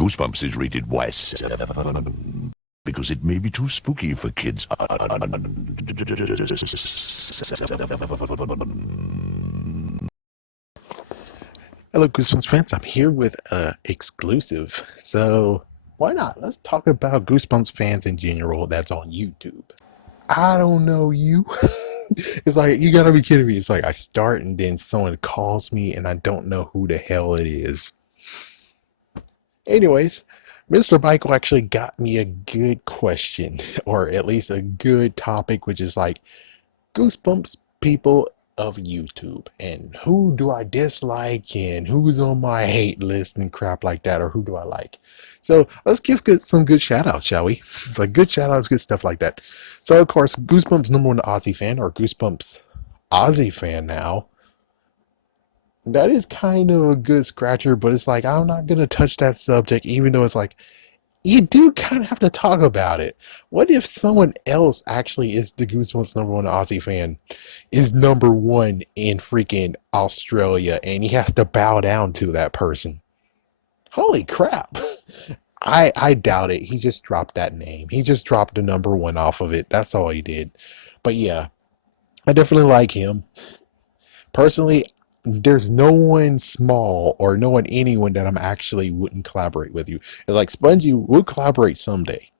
Goosebumps is rated Y7 because it may be too spooky for kids. Hello, Goosebumps fans. I'm here with exclusive. So why not? Let's talk about Goosebumps fans in general that's on YouTube. I don't know you. It's like, you gotta be kidding me. It's like I start and then someone calls me and I don't know who the hell it is. Anyways, Mr. Michael actually got me a good question, or at least a good topic, which is like Goosebumps people of YouTube and who do I dislike and who's on my hate list and crap like that, or who do I like. So let's give some good shout outs, shall we? It's like good shout outs, good stuff like that. So of course, Goosebumps number one Aussie fan, or Goosebumps Aussie fan now. That is kind of a good scratcher, but it's like I'm not gonna touch that subject, even though it's like you do kind of have to talk about it. What if someone else actually is the Goosebumps number one Aussie fan, is number one in freaking Australia, and he has to bow down to that person? Holy crap. I doubt it. He just dropped that name. He just dropped the number one off of it. That's all he did. But yeah, I definitely like him. Personally, there's no one small or no one anyone that I'm actually wouldn't collaborate with you. It's like Spongy will collaborate someday.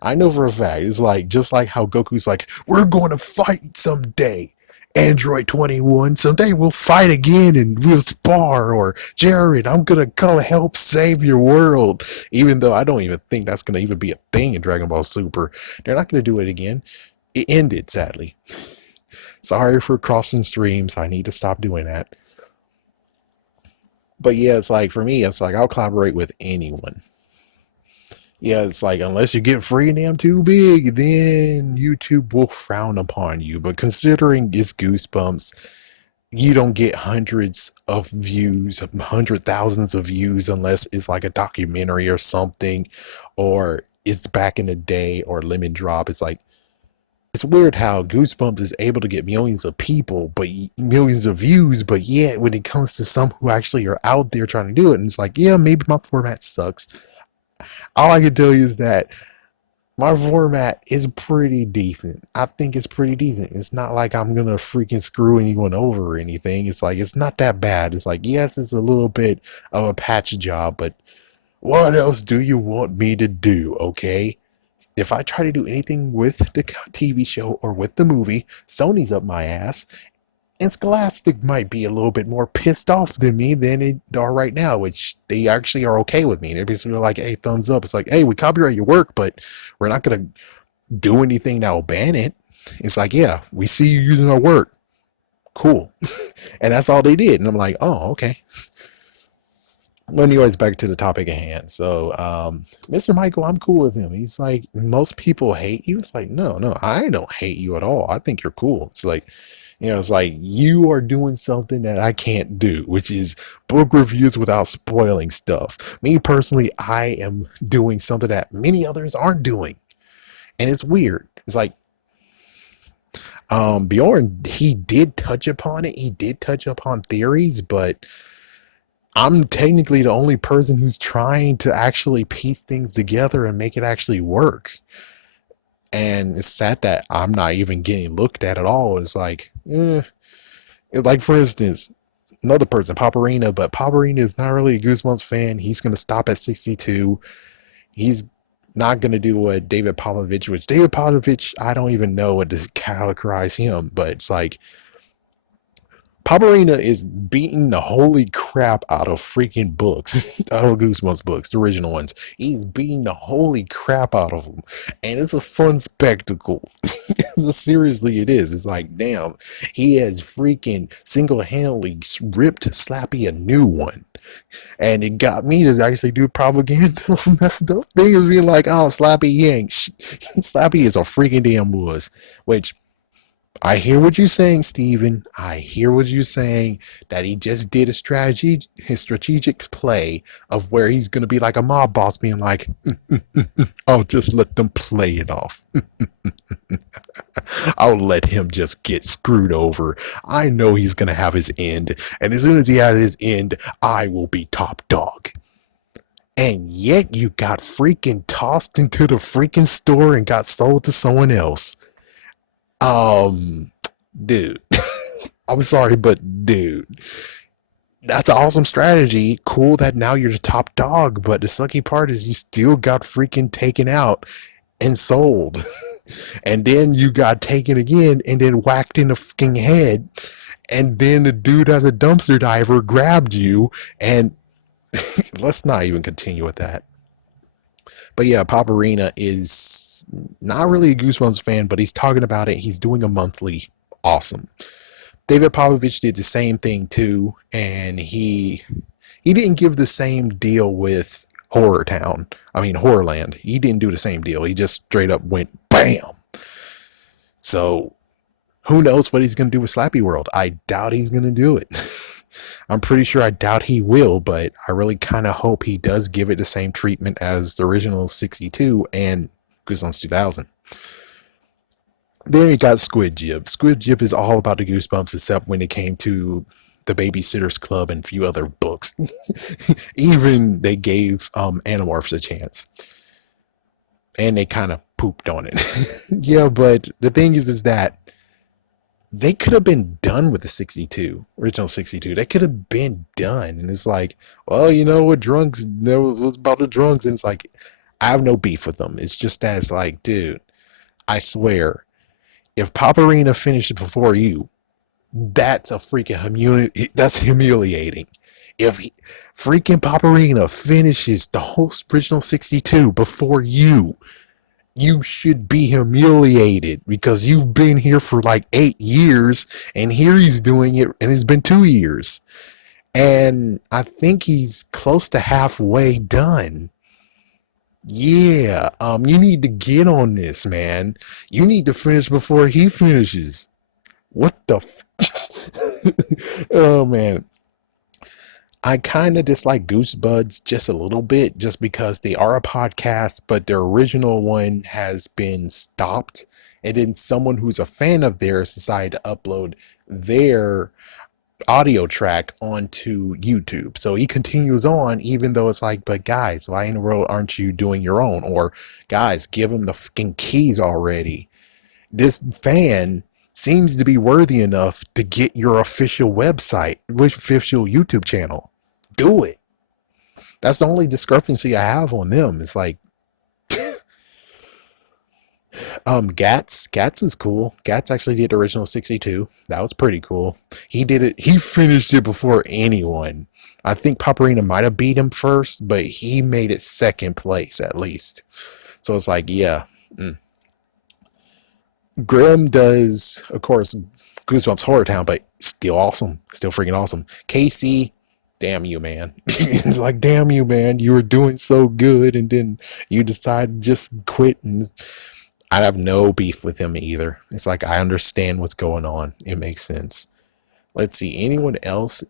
I know for a fact. It's like just like how Goku's like, we're going to fight someday. Android 21, someday we'll fight again and we'll spar. Or Jared, I'm gonna come help save your world. Even though I don't even think that's gonna even be a thing in Dragon Ball Super. They're not gonna do it again. It ended, sadly. Sorry for crossing streams. I need to stop doing that. But yeah, it's like for me, it's like I'll collaborate with anyone. Yeah, it's like unless you get free and damn too big, then YouTube will frown upon you. But considering it's Goosebumps, you don't get hundreds of views, hundred thousands of views unless it's like a documentary or something, or it's back in the day or Lemon Drop. It's like it's weird how Goosebumps is able to get millions of people, but millions of views, but yet when it comes to some who actually are out there trying to do it, and it's like, yeah, maybe my format sucks. All I can tell you is that my format is pretty decent. I think it's pretty decent. It's not like I'm gonna freaking screw anyone over or anything. It's like it's not that bad. It's like, yes, it's a little bit of a patch job, but what else do you want me to do? Okay. If I try to do anything with the TV show or with the movie, Sony's up my ass, and Scholastic might be a little bit more pissed off than me than they are right now, which they actually are okay with me. They're basically like, hey, thumbs up. It's like, hey, we copyright your work, but we're not going to do anything that will ban it. It's like, yeah, we see you using our work. Cool. And that's all they did. And I'm like, oh, okay. But anyways, back to the topic at hand. So, Mr. Michael, I'm cool with him. He's like, most people hate you. It's like, no, I don't hate you at all. I think you're cool. It's like, it's like you are doing something that I can't do, which is book reviews without spoiling stuff. Me personally, I am doing something that many others aren't doing. And it's weird. It's like, Bjorn, he did touch upon it. He did touch upon theories, but I'm technically the only person who's trying to actually piece things together and make it actually work. And it's sad that I'm not even getting looked at all. It's like, like for instance, another person, Paparina, but Paparina is not really a Goosebumps fan. He's going to stop at 62. He's not going to do what David Popovich, which David Popovich, I don't even know what to categorize him, but it's like, Paparina is beating the holy crap out of freaking books, out of Goosebumps books, the original ones. He's beating the holy crap out of them, and it's a fun spectacle. Seriously, it is. It's like, damn, he has freaking single-handedly ripped Slappy a new one, and it got me to actually do propaganda of messed up things, being like, oh, Slappy Yank, Slappy is a freaking damn wuss, which. I hear what you're saying, Steven. I hear what you're saying, that he just did his strategic play of where he's going to be like a mob boss being like, I'll just let them play it off. I'll let him just get screwed over. I know he's going to have his end. And as soon as he has his end, I will be top dog. and yet you got freaking tossed into the freaking store and got sold to someone else. Um, dude, I'm sorry, but dude, that's an awesome strategy. Cool that now you're the top dog, but the sucky part is you still got freaking taken out and sold. And then you got taken again and then whacked in the fucking head. And then the dude as a dumpster diver grabbed you. And let's not even continue with that. But yeah, Paparina is not really a Goosebumps fan, but he's talking about it. He's doing a monthly. Awesome. David Popovich did the same thing too, and he didn't give the same deal with Horrorland. He didn't do the same deal. He just straight up went bam. So who knows what he's going to do with Slappy World? I doubt he's going to do it. I'm pretty sure I doubt he will, but I really kind of hope he does give it the same treatment as the original 62 and Goosebumps 2000. Then you got Squid Jib. Squid Jib is all about the Goosebumps, except when it came to the Babysitter's Club and a few other books. Even they gave Animorphs a chance. And they kind of pooped on it. Yeah, but the thing is that they could have been done with the 62, original 62. They could have been done. And it's like, well, you know what, drunks, there was about the drunks. And it's like, I have no beef with them. It's just that it's like, dude, I swear, if Paparina finished before you, that's a freaking that's humiliating. If freaking Paparina finishes the whole original 62 before you should be humiliated because you've been here for like 8 years and here he's doing it and it's been 2 years. And I think he's close to halfway done. Yeah, you need to get on this, man. You need to finish before he finishes. What the oh man. I kind of dislike Goosebuds just a little bit, just because they are a podcast, but their original one has been stopped. And then someone who's a fan of theirs decided to upload their audio track onto YouTube. So he continues on, even though it's like, but guys, why in the world aren't you doing your own? Or guys, give him the fucking keys already. This fan seems to be worthy enough to get your official website, official YouTube channel. Do it. That's the only discrepancy I have on them. It's like, Gats is cool. Gats actually did the original 62. That was pretty cool. He did it. He finished it before anyone. I think Paparina might have beat him first, but he made it second place at least. So it's like, yeah. Grimm does, of course, Goosebumps Horror Town, but still awesome. Still freaking awesome. Casey, damn you, man. It's like, damn you, man. You were doing so good, and then you decided to just quit. And I have no beef with him either. It's like, I understand what's going on. It makes sense. Let's see. Anyone else?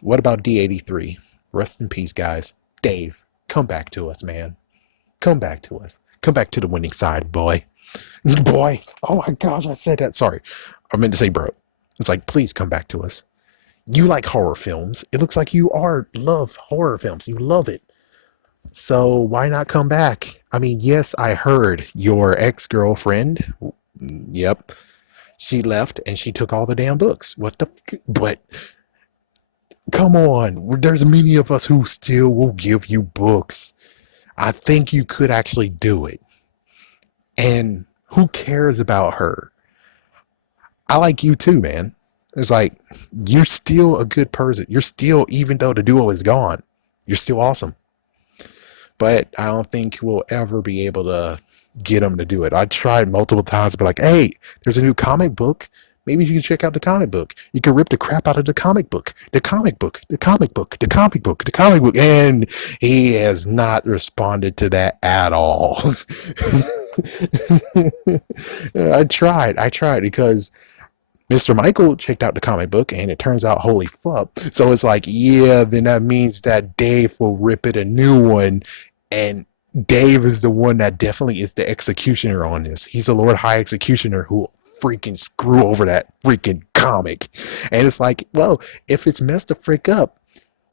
What about D83? Rest in peace, guys. Dave, come back to us, man. Come back to us. Come back to the winning side, boy. Boy. Oh my gosh, I said that. Sorry. I meant to say bro. It's like, please come back to us. You like horror films. It looks like you love horror films. You love it. So why not come back? I mean, yes, I heard your ex-girlfriend. Yep. She left and she took all the damn books. What the but come on. There's many of us who still will give you books. I think you could actually do it. And who cares about her? I like you too, man. It's like, you're still a good person. You're still, even though the duo is gone, you're still awesome. But I don't think we'll ever be able to get them to do it. I tried multiple times to be like, hey, there's a new comic book. Maybe you can check out the comic book. You can rip the crap out of the comic book. The comic book. The comic book. The comic book. The comic book. And he has not responded to that at all. I tried because Mr. Michael checked out the comic book and it turns out holy fuck. So it's like, yeah, then that means that Dave will rip it a new one, and Dave is the one that definitely is the executioner on this. He's the Lord High Executioner who freaking screw over that freaking comic. And it's like, well, if it's messed the frick up,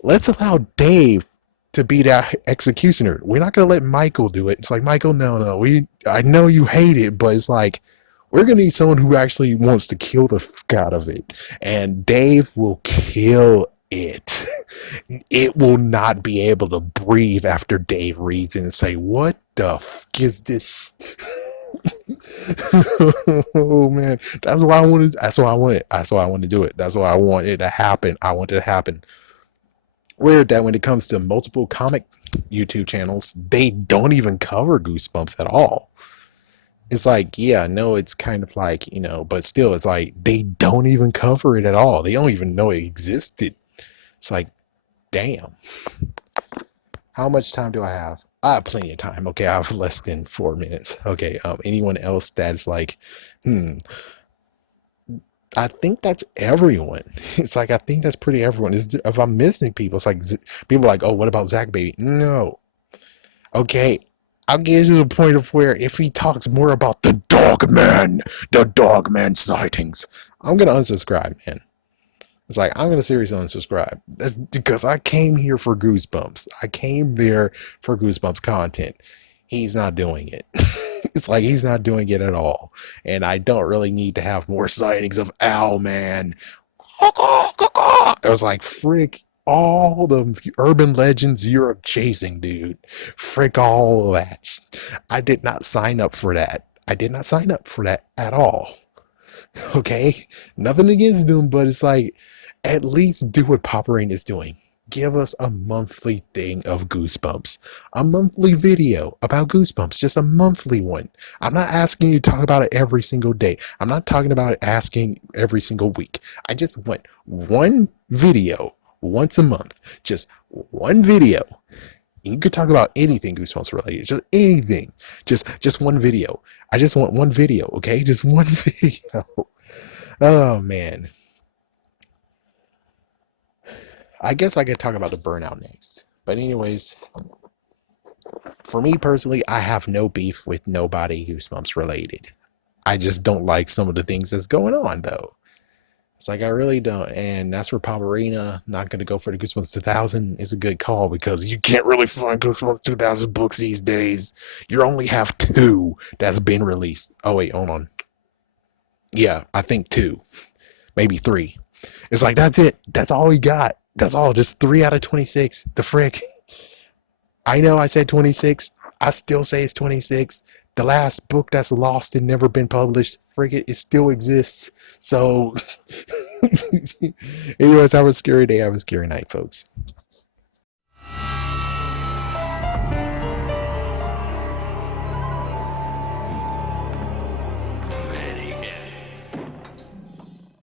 let's allow Dave to be that executioner. We're not gonna let Michael do it. It's like, Michael, no. I know you hate it, but it's like, we're gonna need someone who actually wants to kill the fuck out of it. And Dave will kill it. It will not be able to breathe after Dave reads it and say, what the fuck is this? Oh man, that's why I wanted. That's why I wanted. That's why I want to do it. That's why I want it to happen. I want it to happen. Weird that when it comes to multiple comic YouTube channels, they don't even cover Goosebumps at all. It's like, yeah, no, it's kind of like, but still, it's like they don't even cover it at all. They don't even know it existed. It's like, damn. How much time do I have? I have plenty of time. Okay, I have less than 4 minutes. Okay, anyone else that's like, I think that's everyone. It's like, I think that's pretty everyone. If I'm missing people, it's like, people are like, oh, what about Zach Baby? No. Okay, I'll get to the point of where if he talks more about the dog man sightings, I'm going to unsubscribe, man. It's like, I'm going to seriously unsubscribe. That's because I came here for Goosebumps. I came there for Goosebumps content. He's not doing it. It's like, he's not doing it at all. And I don't really need to have more sightings of Owlman. It was like, frick all the urban legends you're chasing, dude. Frick all of that. I did not sign up for that. I did not sign up for that at all. Okay? Nothing against them, but it's like, at least do what Papa Rain is doing. Give us a monthly thing of Goosebumps. A monthly video about Goosebumps. Just a monthly one. I'm not asking you to talk about it every single day. I'm not talking about it asking every single week. I just want one video once a month. Just one video. You could talk about anything Goosebumps related. Just anything. Just one video. I just want one video, okay? Just one video. Oh, man. I guess I could talk about the burnout next. But anyways, for me personally, I have no beef with nobody Goosebumps related. I just don't like some of the things that's going on, though. It's like, I really don't. And that's where Palmerina, not going to go for the Goosebumps 2000, is a good call, because you can't really find Goosebumps 2000 books these days. You only have 2 that's been released. Oh, wait, hold on. Yeah, I think 2. Maybe 3. It's like, that's it. That's all we got. That's all. Just 3 out of 26. The frick. I know I said 26. I still say it's 26. The last book that's lost and never been published, frick it still exists. So, anyways, have a scary day. Have a scary night, folks.